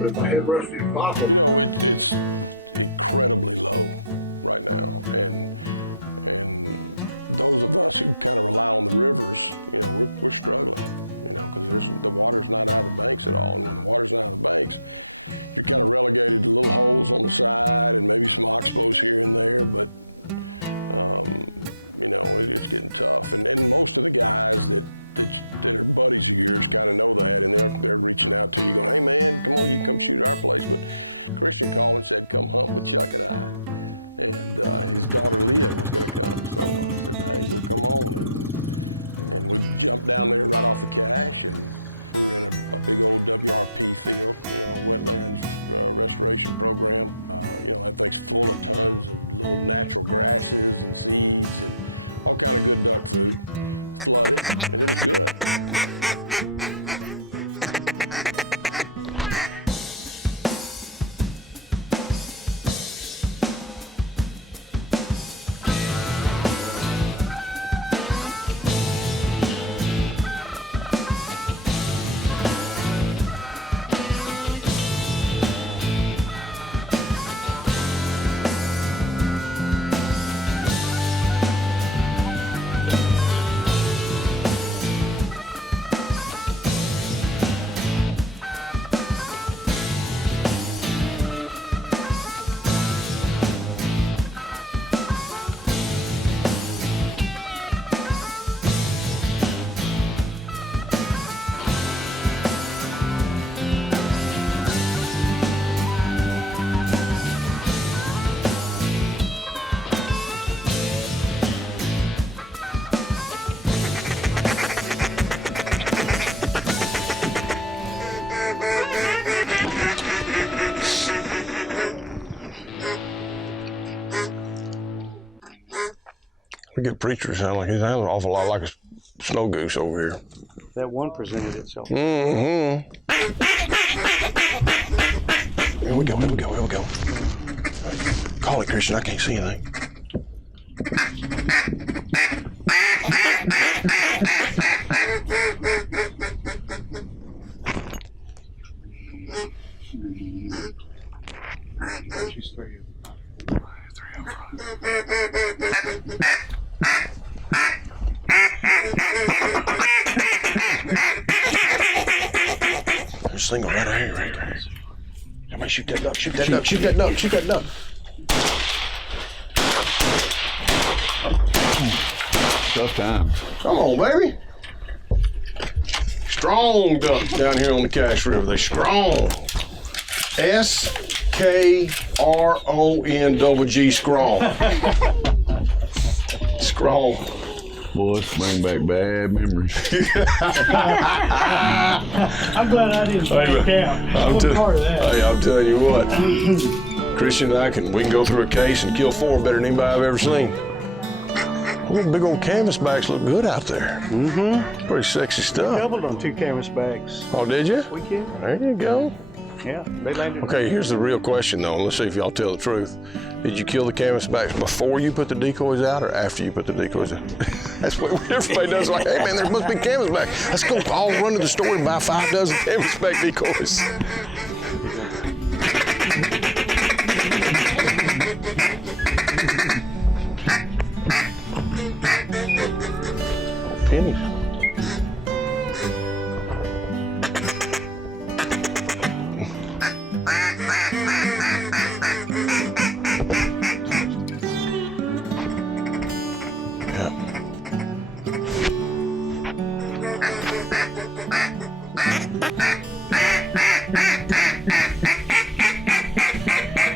But if my head rusty and popping, a good preacher sound like he's sounding an awful lot like a snow goose over here. That one presented itself. Mm-hmm. Here we go, here we go, here we go. Call it, Christian, I can't see anything. She's three. There's a single right here, right there. Somebody shoot that duck, shoot that duck, shoot that duck, shoot that duck. Tough times. Come on, baby. Strong duck down here on the Cache River. They strong. S-K-R-O-N-G, strong. Strong. Boy, bring back bad memories. I'm glad I didn't stay camp. I wasn't part of that. Hey, I'm telling you what. Christian and I we can go through a case and kill 4 better than anybody I've ever seen. Those big old canvasbacks look good out there. Mm-hmm. Pretty sexy stuff. Doubled on 2 canvasbacks. Oh, did you? Weekend. There you go. Yeah, they landed. Okay, here's the real question though. Let's see if y'all tell the truth. Did you kill the canvasbacks before you put the decoys out or after you put the decoys out? That's what everybody does. Like, hey man, there must be canvasback. Let's go all run to the store and buy 5 dozen canvasback decoys. Pennies.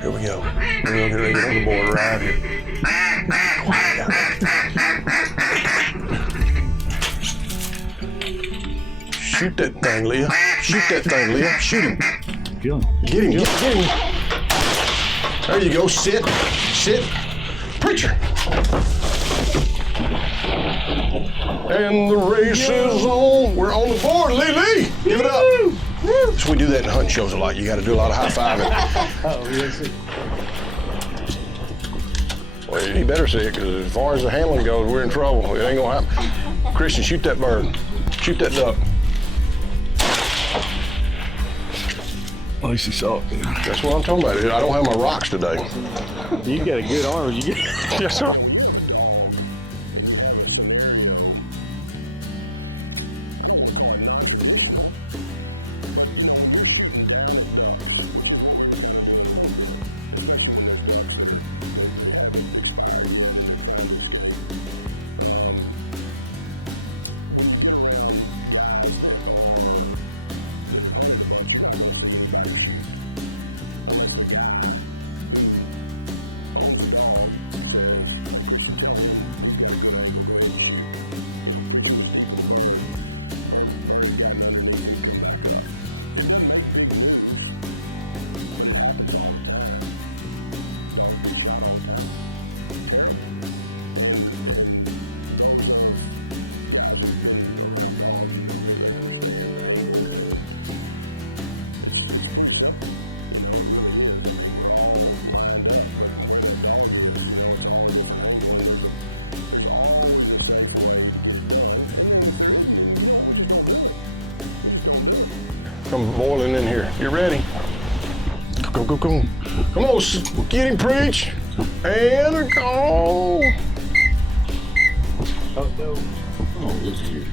Here we go. We're gonna get ready to get on the board right here. Shoot that thing, Leah. Shoot that thing, Leah. Shoot him. Kill him. Get him, get him. There you go. Sit. Sit. Preacher. And the race is on. We're on the board, Lee. Give it up. So we do that in hunting shows a lot. You got to do a lot of high-fiving. Oh, yes. Well, he better see it, because as far as the handling goes, we're in trouble. It ain't gonna happen. Christian, shoot that bird. Shoot that duck. At least he saw it. That's what I'm talking about. I don't have my rocks today. You got a good arm. You get. Yes, sir. Come boiling in here. You ready? Go, go, go. Come on, get him, preach. And go. Oh no. Oh, look here.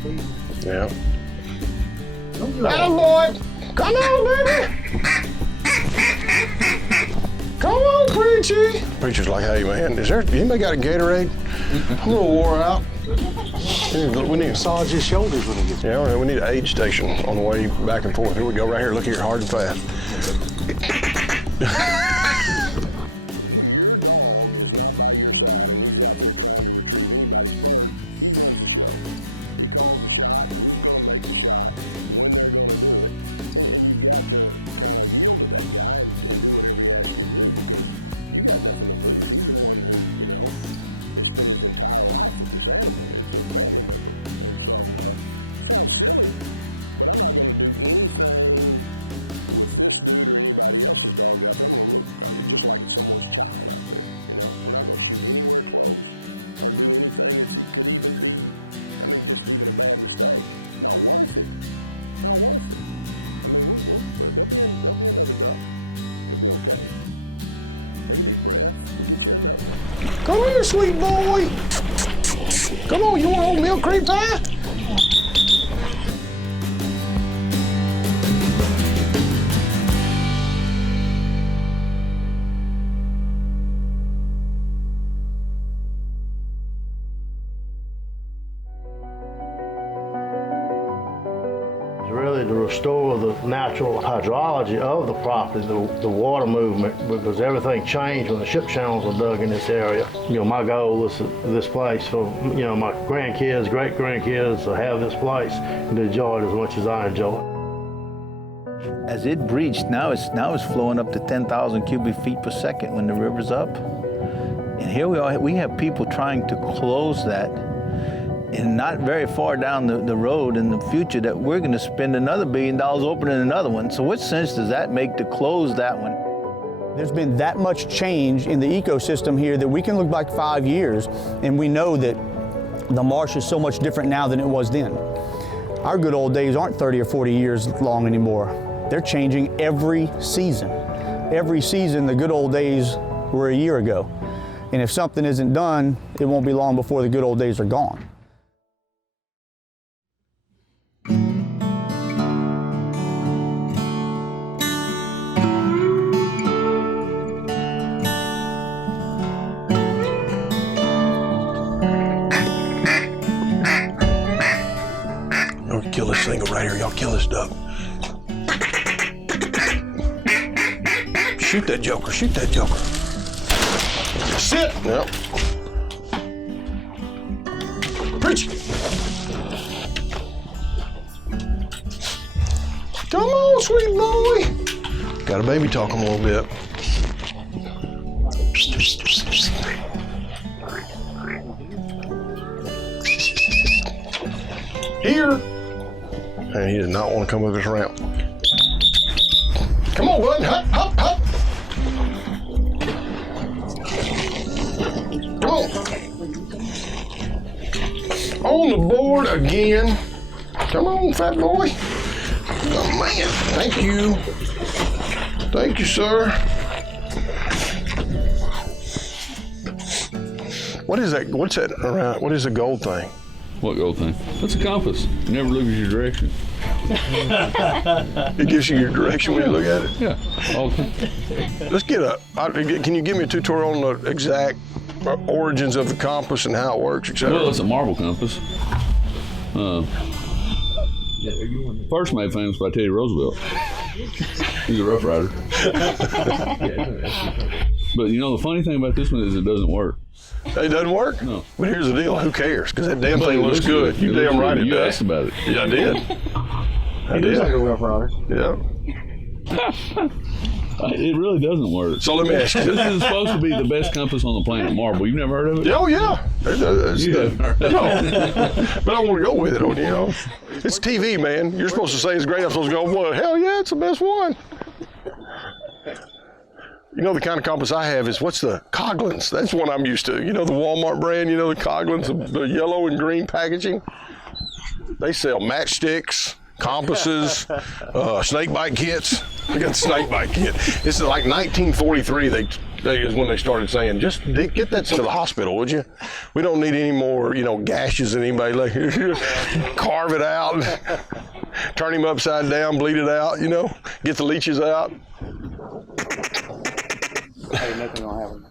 Sweet. Yeah. Atta boy. Come on, baby. Come on, Preachy. Preacher's like, hey, man, is there anybody got a Gatorade? I'm a little wore out. We need Massage his shoulders when he gets. Yeah, we need an aid station on the way back and forth. Here we go, right here. Look here, hard and fast. Come here, sweet boy. Come on, you want oatmeal cream pie? Really to restore the natural hydrology of the property, the water movement, because everything changed when the ship channels were dug in this area. You know, my goal is this place for, you know, my grandkids, great-grandkids to have this place and to enjoy it as much as I enjoy it. As it breached, now it's flowing up to 10,000 cubic feet per second when the river's up. And here we have people trying to close that. And not very far down the road in the future that we're going to spend another $1 billion opening another one. So what sense does that make to close that one? There's been that much change in the ecosystem here that we can look back 5 years and we know that the marsh is so much different now than it was then. Our good old days aren't 30 or 40 years long anymore. They're changing every season. Every season, the good old days were a year ago. And if something isn't done, it won't be long before the good old days are gone. Kill this thing right here. Y'all kill this duck. Shoot that joker. Shoot that joker. Sit. Yep. Preach. Come on, sweet boy. Got a baby talk him a little bit. Here. And he did not want to come up this ramp. Come on, bud. Hop, hop, hop. Come on. On the board again. Come on, fat boy. Oh, man. Thank you. Thank you, sir. What is that? What's that around? What is the gold thing? What gold thing? That's a compass. It never loses your direction. It gives you your direction when you look at it? Yeah, all the time. Let's get can you give me a tutorial on the exact origins of the compass and how it works, etc.? Well, it's a marble compass. First made famous by Teddy Roosevelt. He's a Rough Rider. But you know, the funny thing about this one is it doesn't work. It doesn't work? No. But here's the deal, who cares? Because that damn thing looks good. You damn right it You does. asked about it. Yeah, I did. I It did. is like a Rough Rider. Yeah. It really doesn't work. So let me ask you This this. is supposed to be the best compass on the planet, marble. You've never heard of it? Oh, yeah. You have. No. But I want to go with it, you know. It's TV, man. You're supposed to say it's great. I'm supposed to go, well, hell yeah, it's the best one. You know, the kind of compass I have is, what's the Coghlan's? That's one I'm used to. You know, the Walmart brand, you know, the Coghlan's, the yellow and green packaging. They sell matchsticks, compasses, snake bite kits. I got the snake bite kit. This is like 1943. They is when they started saying, just get that to the hospital, would you? We don't need any more, you know, gashes in anybody. Like, carve it out, turn him upside down, bleed it out, you know, get the leeches out. Hey, nothing gonna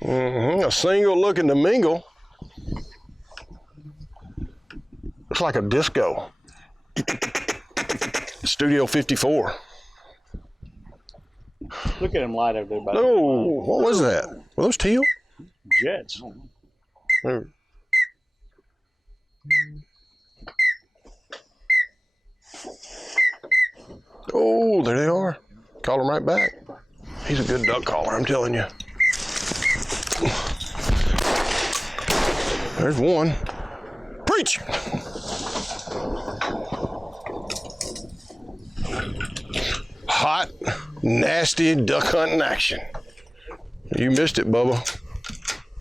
happen. A single looking to mingle. Looks like a disco. Studio 54. Look at him light over there. Oh, what was that? Were those teal? Jets. Oh, there they are. Call him right back. He's a good duck caller, I'm telling you. There's one. Preach! Hot, nasty duck hunting action. You missed it, Bubba.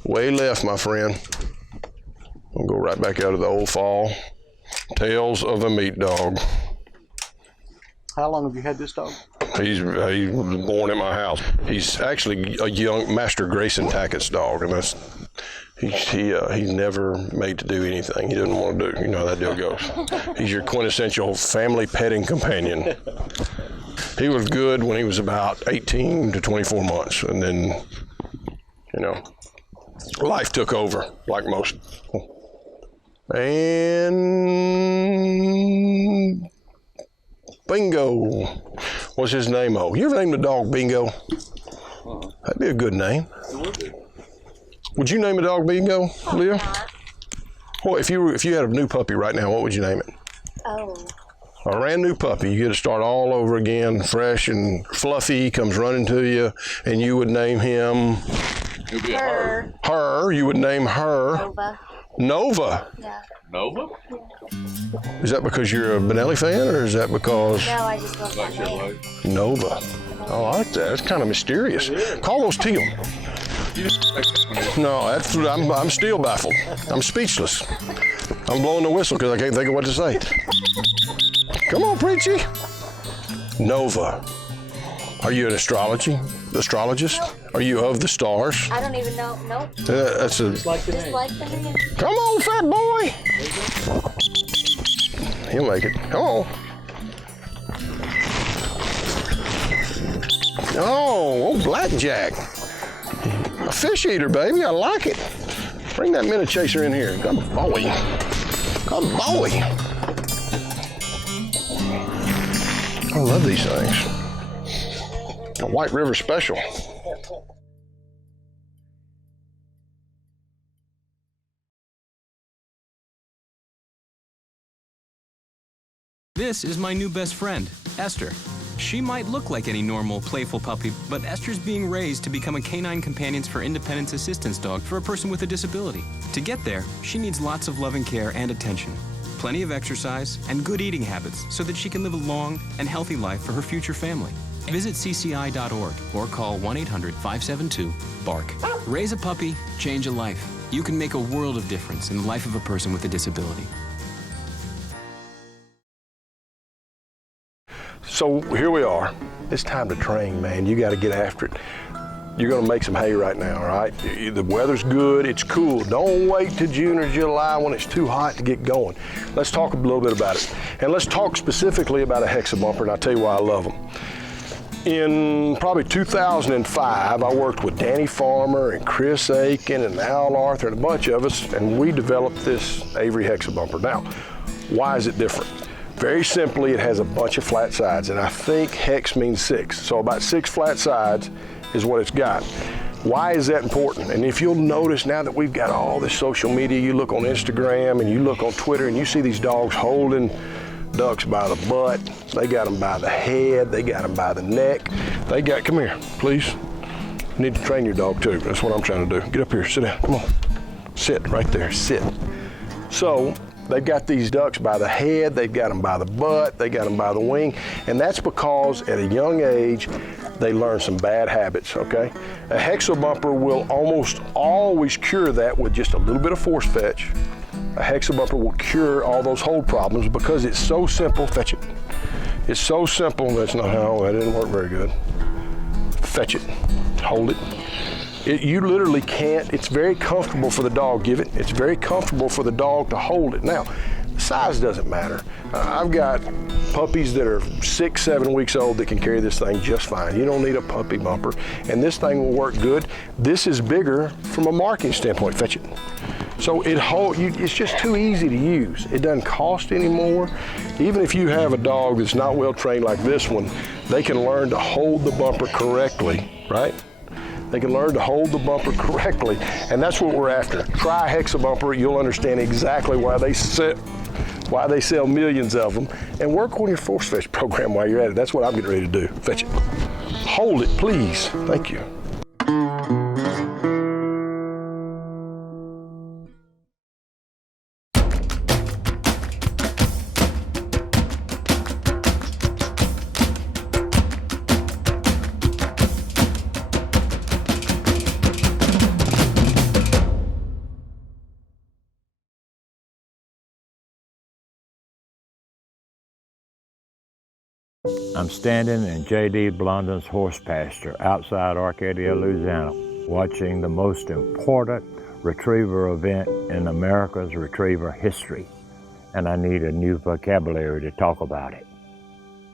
Way left, my friend. We'll go right back out of the old fall. Tales of a meat dog. How long have you had this dog? He was born in my house. He's actually a young Master Grayson Tackett's dog, and that's he's never made to do anything he doesn't want to do. You know how that deal goes. He's your quintessential family petting companion. He was good when he was about 18 to 24 months, and then, you know, life took over, like most. And Bingo. What's his name? Oh, you ever named the dog Bingo? That'd be a good name. Would you name a dog Bingo, Leah? Well, if you had a new puppy right now, what would you name it? Oh. A brand new puppy. You get to start all over again, fresh and fluffy, comes running to you, and you would name him It'll be a Her. her. You would name her Nova. Nova. Yeah. Nova? Is that because you're a Benelli fan, or is that because No, I just love that name. Nova? Oh, I like that. It's kind of mysterious. Call those teal. No, I'm still baffled. I'm speechless. I'm blowing the whistle because I can't think of what to say. Come on, Preachy. Nova. Are you an astrologist? Nope. Are you of the stars? I don't even know. Nope. That's a. Just like the Just name. like the name. Come on, fat boy. He'll make it. Come on. Oh, blackjack. A fish eater, baby. I like it. Bring that minute chaser in here. Come on, boy. Come on, boy. I love these things. A White River Special. This is my new best friend, Esther. She might look like any normal, playful puppy, but Esther's being raised to become a canine companions for independence assistance dog for a person with a disability. To get there, she needs lots of loving care and attention, plenty of exercise, and good eating habits so that she can live a long and healthy life for her future family. Visit cci.org or call 1-800-572-BARK. Raise a puppy, change a life. You can make a world of difference in the life of a person with a disability. So here we are. It's time to train, man. You got to get after it. You're going to make some hay right now, all right? The weather's good, it's cool. Don't wait till June or July when it's too hot to get going. Let's talk a little bit about it. And let's talk specifically about a Hexa bumper, and I'll tell you why I love them. In probably 2005, I worked with Danny Farmer and Chris Aiken and Al Arthur and a bunch of us, and we developed this Avery Hexa bumper. Now, why is it different? Very simply, it has a bunch of flat sides, and I think hex means 6. So about 6 flat sides is what it's got. Why is that important? And if you'll notice now that we've got all this social media, you look on Instagram and you look on Twitter and you see these dogs holding ducks by the butt, they got them by the head, they got them by the neck, they got, come here, please. You need to train your dog too. That's what I'm trying to do. Get up here, sit down, come on. Sit right there, sit. So, they've got these ducks by the head, they've got them by the butt, they got them by the wing, and that's because at a young age, they learn some bad habits, okay? A Hexa bumper will almost always cure that with just a little bit of force fetch. A Hexa bumper will cure all those hold problems because it's so simple. Fetch it. It's so simple. That's not how, that didn't work very good. Fetch it, hold it. You literally can't, it's very comfortable for the dog, give it. It's very comfortable for the dog to hold it. Now, the size doesn't matter. I've got puppies that are 6, 7 weeks old that can carry this thing just fine. You don't need a puppy bumper, and this thing will work good. This is bigger from a marking standpoint. Fetch it. So it's just too easy to use. It doesn't cost any more. Even if you have a dog that's not well trained like this one, they can learn to hold the bumper correctly, right? They can learn to hold the bumper correctly, and that's what we're after. Try a Hexa bumper, you'll understand exactly why they sell millions of them, and work on your force fetch program while you're at it. That's what I'm getting ready to do. Fetch it. Hold it, please. Thank you. I'm standing in J.D. Blondin's horse pasture outside Arcadia, Louisiana, watching the most important retriever event in America's retriever history, and I need a new vocabulary to talk about it.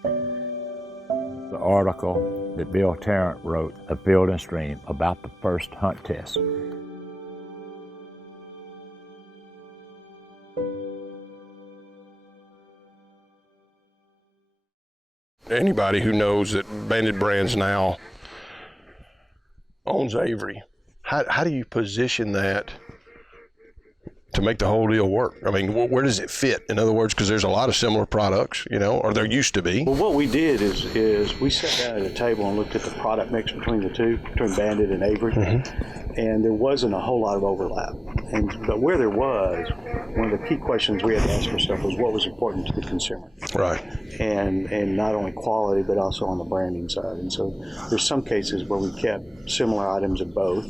The article that Bill Tarrant wrote of Field and Stream about the first hunt test. Anybody who knows that Banded Brands now owns Avery, how do you position that to make the whole deal work? I mean, where does it fit? In other words, because there's a lot of similar products, you know, or there used to be. Well, what we did is we sat down at a table and looked at the product mix between the two, between Banded and Avery, and there wasn't a whole lot of overlap. But where there was, one of the key questions we had to ask ourselves was what was important to the consumer. Right. And not only quality, but also on the branding side. And so there's some cases where we kept similar items of both,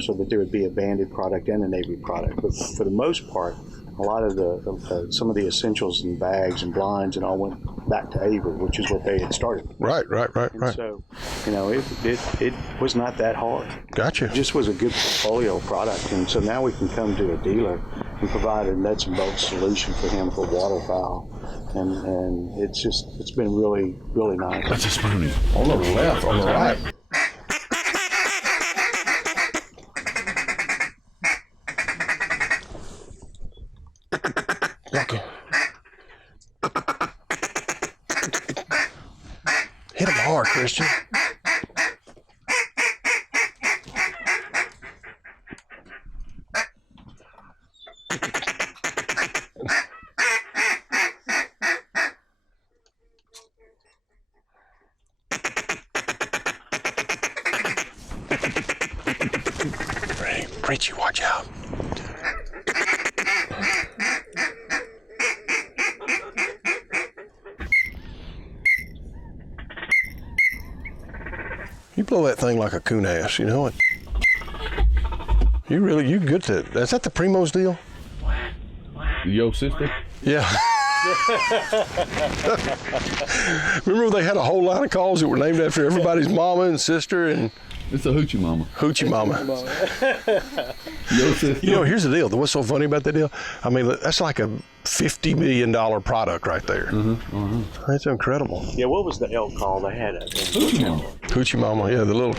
so that there would be a Banded product and an Avery product. But for the most part, a lot of some of the essentials and bags and blinds and all went back to Avery, which is what they had started. Right. So, you know, it was not that hard. Gotcha. It just was a good portfolio product, and so now we can come to a dealer and provide a nuts and bolts solution for him for waterfowl, and it's been really, really nice. That's a spoonie. On the left, on the right. Hit him hard, Christian. Preachy, watch out. You blow that thing like a coon ass, you know it. You good to, is that the Primo's deal? Yo sister? Yeah. Remember they had a whole line of calls that were named after everybody's mama and sister and. It's a hoochie mama. Hoochie mama. You know, here's the deal. What's so funny about that deal? I mean, that's like a $50 million product right there. That's incredible. Yeah, what was the elk called? I had it. Hoochie mama. Hoochie mama, yeah, the little.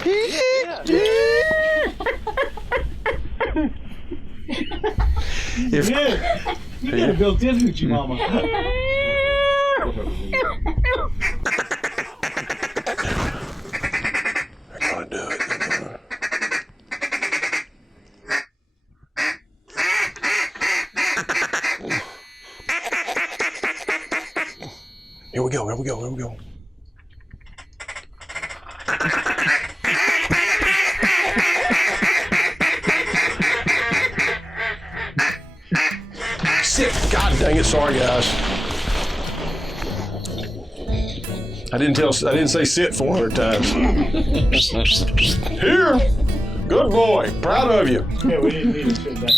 You built in hoochie mama. They're gonna do it. Here we go, here we go, here we go. Sit. God dang it, sorry guys. I didn't say sit 400 times. Here. Good boy. Proud of you. Yeah, we didn't need to sit back.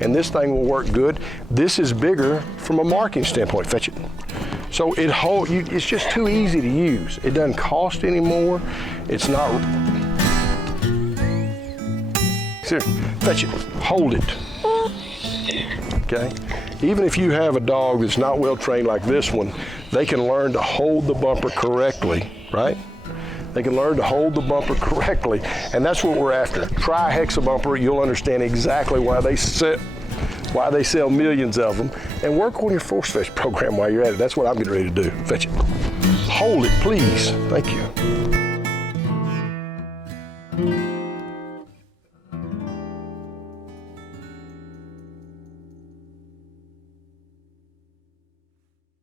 And this thing will work good. This is bigger from a marking standpoint. Fetch it. So it's just too easy to use. It doesn't cost anymore. It's not. Here, fetch it. Hold it. Okay? Even if you have a dog that's not well trained like this one, they can learn to hold the bumper correctly, right? They can learn to hold the bumper correctly, and that's what we're after. Try a Hexa bumper, you'll understand exactly why they sell millions of them, and work on your force fetch program while you're at it. That's what I'm getting ready to do. Fetch it. Hold it, please. Thank you.